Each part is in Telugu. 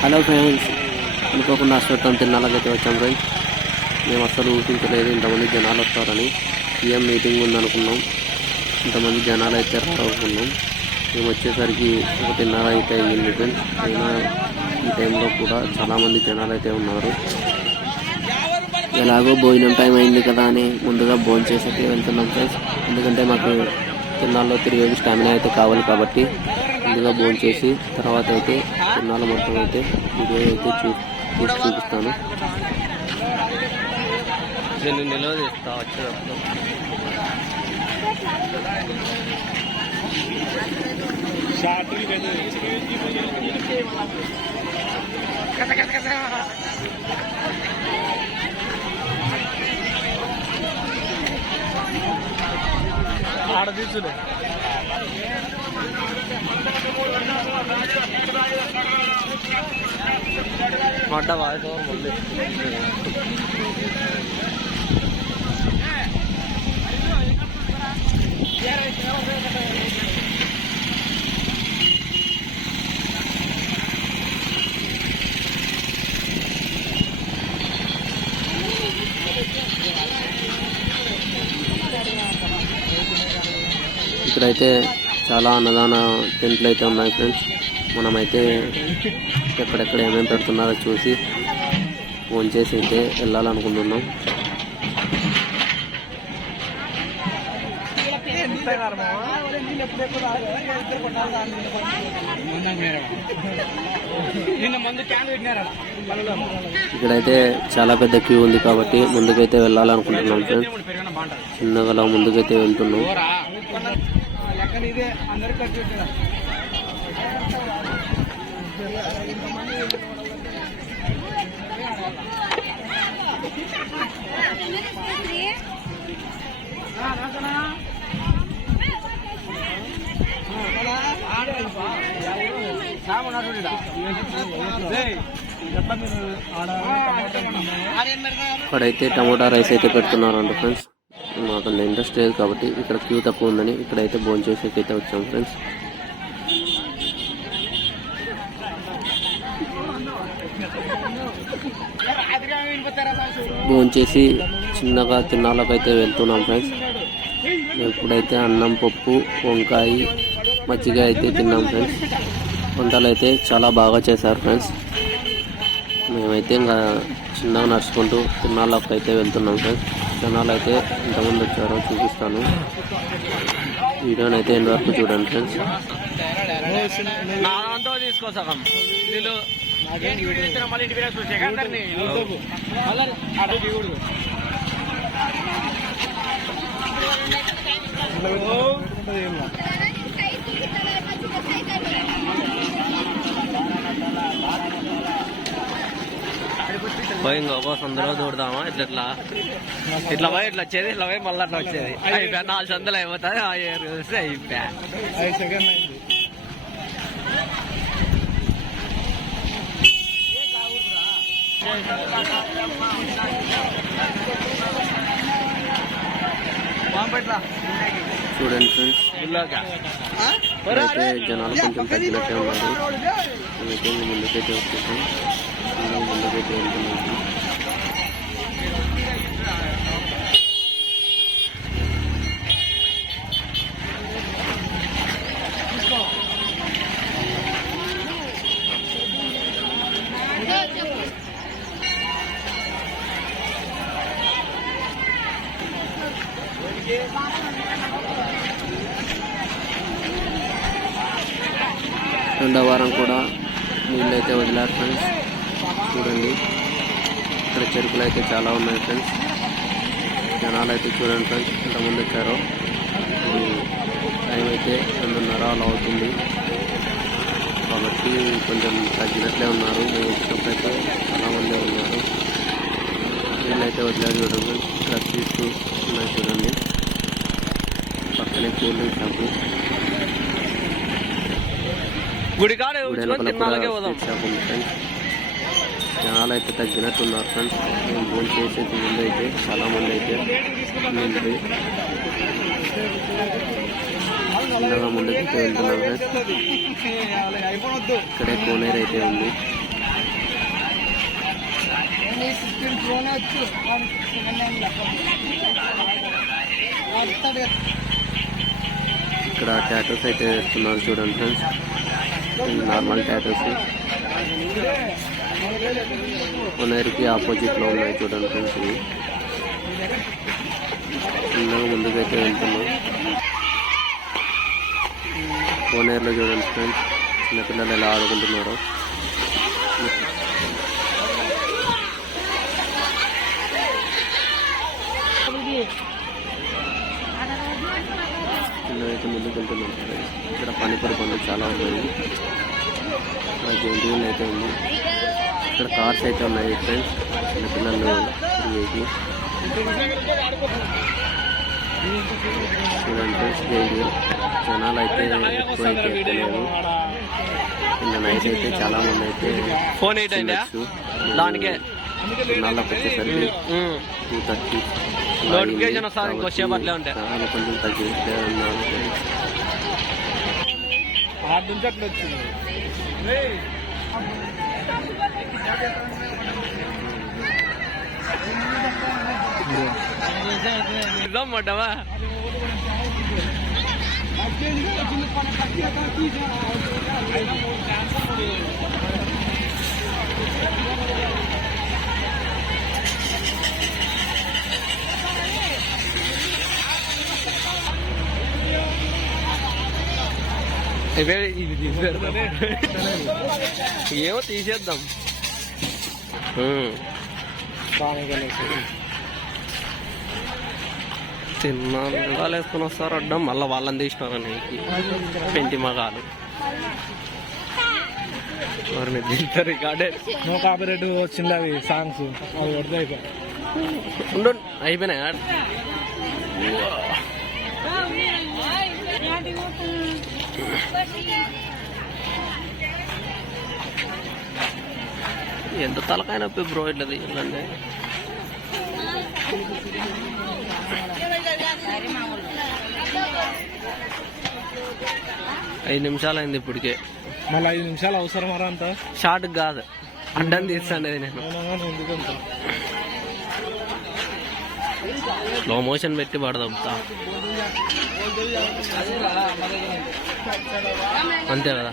హలో ఫ్రెండ్స్, అనుకోకుండా అశ్వత్థం తిన్నాళ్ళకైతే వచ్చాం ఫ్రెండ్స్. మేము అస్సలు ఊహించలేదు ఇంతమంది జనాలు వస్తారని. సీఎం మీటింగ్ ఉందనుకున్నాం, ఇంతమంది జనాలు అయితే రానుకున్నాం. మేము వచ్చేసరికి 1:30 అయితే అయ్యింది ఫ్రెండ్స్. అయినా ఈ టైంలో కూడా చాలామంది జనాలు అయితే ఉన్నారు. ఎలాగో భోజనం టైం అయింది కదా అని ముందుగా భోజనం చేసేకి వెళ్తున్నాం ఫ్రెండ్స్. ఎందుకంటే మాకు తిన్నాళ్ళలో తిరిగే స్టామినా అయితే కావాలి కాబట్టి ముందుగా భోజనం చేసి తర్వాత అయితే తిన్నాళ్ళ మొత్తం అయితే వీడియో అయితే చూపిస్తాను. నిలవదీస్తా వచ్చినప్పుడు ఆడ తీసులే మాట వాయిస్ మళ్ళీ ఇక్కడైతే చాలా అన్నదాన టెంట్లు అయితే ఉన్నాయి ఫ్రెండ్స్. మనమైతే ఎక్కడెక్కడ ఏమేమి పెడుతున్నారో చూసి ఫోన్ చేసి అయితే వెళ్ళాలనుకుంటున్నాం. ఇక్కడైతే చాలా పెద్ద క్యూ ఉంది కాబట్టి ముందుకైతే వెళ్ళాలనుకుంటున్నాం ఫ్రెండ్స్. చిన్నగా ముందుకైతే వెళ్తున్నాం. ఇక్కడైతే టమోటా రైస్ అయితే పెడుతున్నారు అంట ఫ్రెండ్స్. మాకు ఇంట్రెస్ట్ లేదు కాబట్టి ఇక్కడ క్యూ తక్కువ ఉందని ఇక్కడైతే భోజనం చేసేకి అయితే వచ్చాం ఫ్రెండ్స్. భోజనం చేసి చిన్నగా తిన్నాళ్ళకైతే వెళ్తున్నాం ఫ్రెండ్స్. ఇప్పుడైతే అన్నం, పప్పు, వంకాయ, మజ్జిగ అయితే తిన్నాం ఫ్రెండ్స్. వంటలు అయితే చాలా బాగా చేశారు ఫ్రెండ్స్. మేమైతే ఇంకా చిన్నగా నడుచుకుంటూ తిన్నాళ్ళకి అయితే వెళ్తున్నాం ఫ్రెండ్స్. జనాలు అయితే ఎంతమంది వచ్చారో చూపిస్తాను. వీడియోని అయితే ఎండ్ వరకు చూడండి ఫ్రెండ్స్. పోయి ఇంకొక సందులో దూడదామా? ఇట్లా ఇట్లా పోయి ఇట్లా వచ్చేది, ఇట్లా పోయి మళ్ళీ అట్లా వచ్చేది. 4 సందులు అయిపోతుంది. 5 వస్తే అయిపోయా. చూడండి ఫ్రెండ్స్, అయితే జనాలు కొంచెం తగ్గినట్టే ఉన్నారు. అయితే ముందుకైతే వచ్చేసాం. ముందుకైతే వెళ్తున్నాం. రెండో వారం కూడా నీళ్ళు అయితే వదిలారు ఫ్రెండ్స్. చూడండి, ఇక్కడ చెరుకులు అయితే చాలా ఉన్నాయి ఫ్రెండ్స్. జనాలు అయితే చూడండి ఫ్రెండ్స్ ఎంతమంది వచ్చారో. ఇప్పుడు టైం అయితే 2:30 అలా అవుతుంది కాబట్టి కొంచెం తగ్గినట్లే ఉన్నారు. మేము వచ్చినప్పుడు అయితే చాలామంది ఉన్నారు. నీళ్ళు అయితే వదిలారు చూడండి. ఇక్కడ స్వీట్స్ ఉన్నాయి చూడండి. పక్కనే కూల్ డ్రింక్ షాపు, జనాలు అయితే తగ్గినట్టున్నారు ఫ్రెండ్స్. మేము భోజనం చేసేది ముందు అయితే చాలామంది అయితే చిన్నగా ముందుకైతే వెళ్తున్నాం ఫ్రెండ్స్. ఇక్కడే కోనేరు అయితే ఉంది. ఇక్కడ టాటూస్ అయితే వేస్తున్నారు చూడండి ఫ్రెండ్స్. నార్మల్ టాటూస్ కొనేరుకి ఆపోజిట్ లో ఉన్నాయి చూడండి ఫ్రెండ్స్. ఇవి చిన్నగా ముందుకైతే వెళ్తున్నాం. కోనేరులో చూడండి ఫ్రెండ్స్, చిన్నపిల్లలు ఎలా ఆడుకుంటున్నారు. చిన్నదైతే ముందుకు వెళ్తున్నాం ఫ్రెండ్స్. ఇక్కడ పానీపూరి బండ్లు చాలా ఉన్నాయి. ఇక్కడ జెయింట్ వీల్ అయితే ఉంది. ఇక్కడ కార్స్ అయితే ఉన్నాయి ఫ్రెండ్స్. చిన్నపిల్లలు తిరిగేకి చూడండి ఫ్రెండ్స్. జెయింట్ వీల్ జనాలు అయితే ఎక్కువ అయితే ఎక్కలేదు. నిన్న నైట్ అయితే చాలా మంది అయితే దానికి నాళ్ళకి వచ్చేసరికి 2:30 నోటిఫికేషన్ వస్తుంది. ఇంకొచ్చేపట్లే ఉంటాయి కొంచెం తగ్గిస్తే ఉన్నారు. మొట్టవా ఏమో తీసేద్దాం. తిన్నాను వాళ్ళు వేసుకొని వస్తారు అడ్డం. మళ్ళీ వాళ్ళని తీసినారని పెంచి మగాలు వారిని దింత రికార్డే కాపీరైట్ వచ్చింది. అవి సాంగ్స్ అవి కొడితే ఉండు అయిపోయినాయి. ఎంత తలకాయ నొప్పి బ్రో ఇట్లా తీయాలంటే. 5 నిమిషాలు అయింది ఇప్పటికే. మళ్ళీ 5 నిమిషాలు అవసరం అంత షార్ట్ కాదు, అడ్డం తీస్తాండి నేను. స్లో మోషన్ పెట్టి పడదబ్బా అంతే కదా.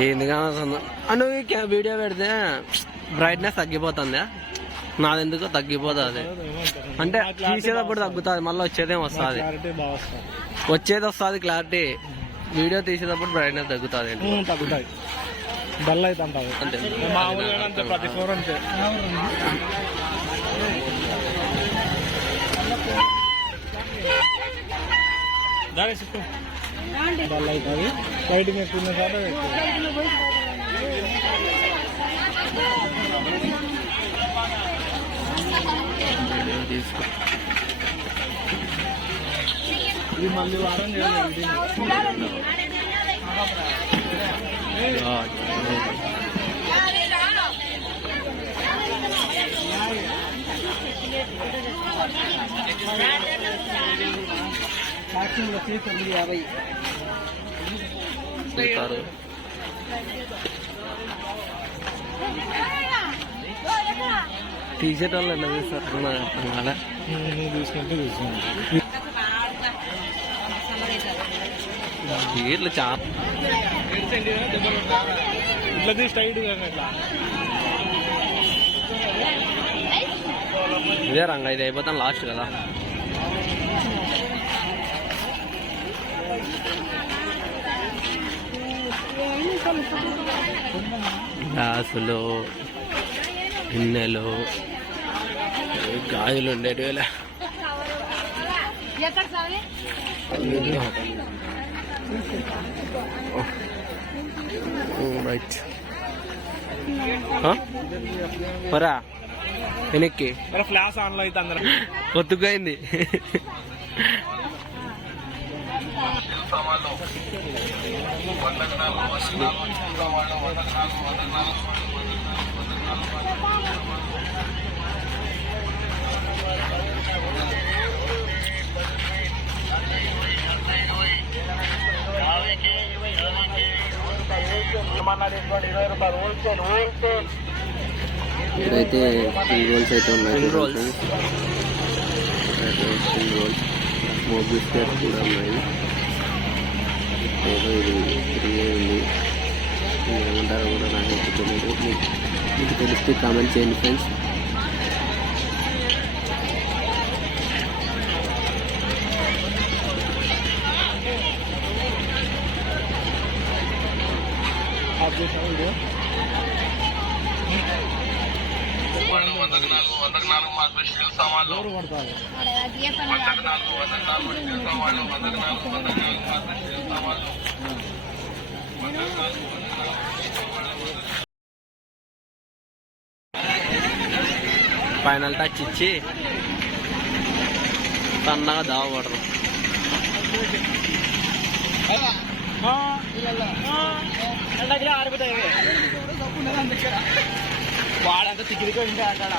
ఏంది కాదు అను వీడియో పెడితే బ్రైట్నెస్ తగ్గిపోతుందా? నాదెందుకో తగ్గిపోతుంది. అంటే తీసేటప్పుడు తగ్గుతుంది, మళ్ళీ వచ్చేదేం వస్తుంది. వచ్చేది వస్తుంది క్లారిటీ. వీడియో తీసేటప్పుడు బ్రైట్నెస్ తగ్గుతుంది. తగ్గుతాయి, డల్ అయితే అంతే. మామూలుగా ప్రతి 4 అంతే. డల్ అవుతుంది. లైటింగ్ ఎక్కువ ఉన్న చోట తీసుకో. ఇది మళ్ళీ వారం చేయాలి. వచ్చి 9:50 తీసేటోళ్ళు ఎలా తీస్తారు అలా తీసుకుంటే ఇట్లా చాలా ఇట్లా తీసి టైట్ ఇట్లా. ఇదే రంగ ఇది అయిపోతాను లాస్ట్ కదా. గ్లాసులు, గిన్నెలు, గాజులు ఉండేటివేలా. రైట్ మరా వెనక్కి ఫ్లాష్ ఆన్లో అయితే అందరం ఒత్తుకైంది. ఇక్కడైతే స్ప్రింగ్ రోల్స్ అయితే ఉన్నాయి. Spring rolls. Spring rolls, smoke biscuits కూడా ఉన్నాయి. ఏదో ఇది ఫ్రీగా ఉంది, ఏమంటారో కూడా నాకైతే తెలియదు. మీకు తెలిస్తే కామెంట్ చేయండి ఫ్రెండ్స్. ఫైనల్ టచ్ ఇచ్చి సన్నగా దావబడరు. వాడంతా తిరిగి ఉంటే అక్కడ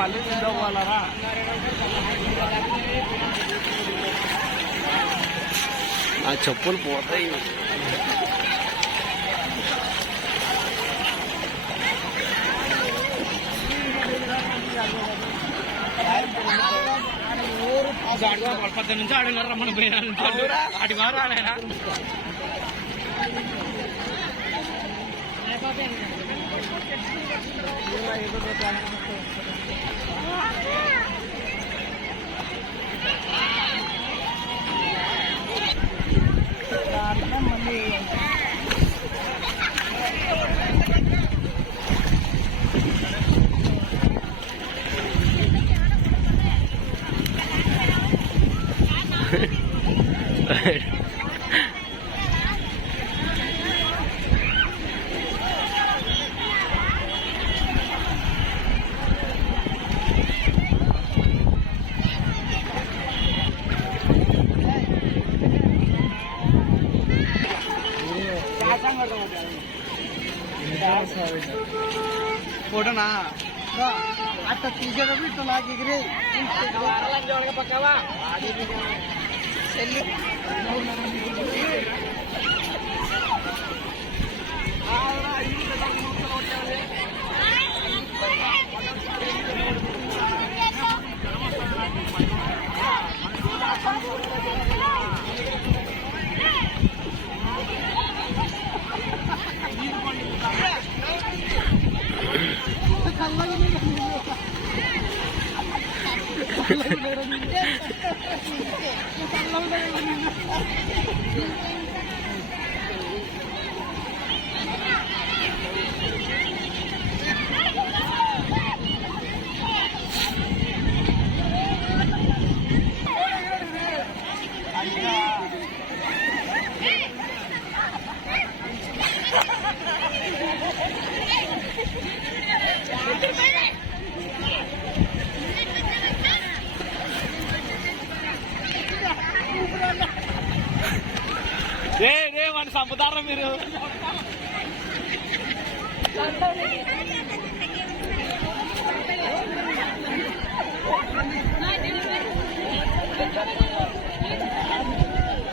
మళ్ళీ తీసుకోవాలరా. ఆ చెప్పులు పోతాయి. పద్దె నుంచి ఆడున్నారు రమ్మని పోయినా అటు వారు ఆడాయన. ఫోటోనా అట్ట తీసేటప్పుడు ఇట్లా నాకు ఎగిరే పక్కవా వాడిని చంపుతారా మీరు?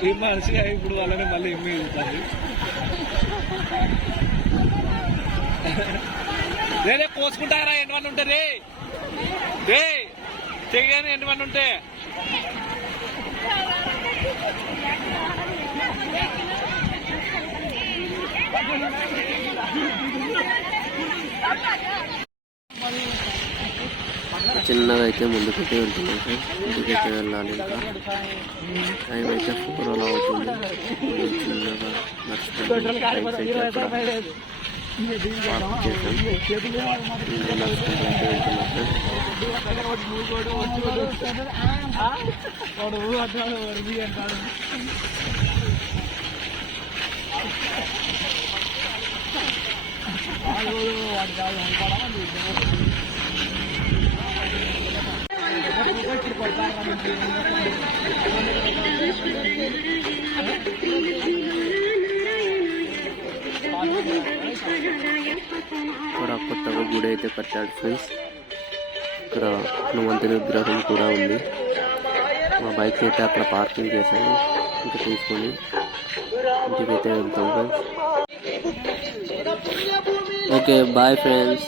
ఈ మనిషి ఇప్పుడు వాళ్ళని మళ్ళీ ఎమ్మె వెళ్తుంది. రే కోసుకుంటారా ఎంతమంది ఉంటే రే చెయ్యని ఎంతమంది ఉంటే చిన్నగా అయితే ముందుకైతే వెళ్తున్నాం ఫ్రెండ్స్. ముందుకైతే వెళ్ళాలి. ఇంకా టైం అయితే 4 అలా అవుతుంది. చిన్నగా నడుచుకుంటూ పార్క్ చేసాం. ఇంకా నడుచుకుంటూ అయితే వెళ్తున్నాం ఫ్రెండ్స్. ఇక్కడ కొత్తగా గుడి అయితే కట్టాడు ఫ్రెండ్స్. ఇక్కడ హనుమంతుని విగ్రహం కూడా ఉంది. మా బైక్ అయితే అక్కడ పార్కింగ్ చేశాను. ఇంకా తీసుకొని ఇంటికైతే వెళ్తాం ఫ్రెండ్స్. Okay bye friends.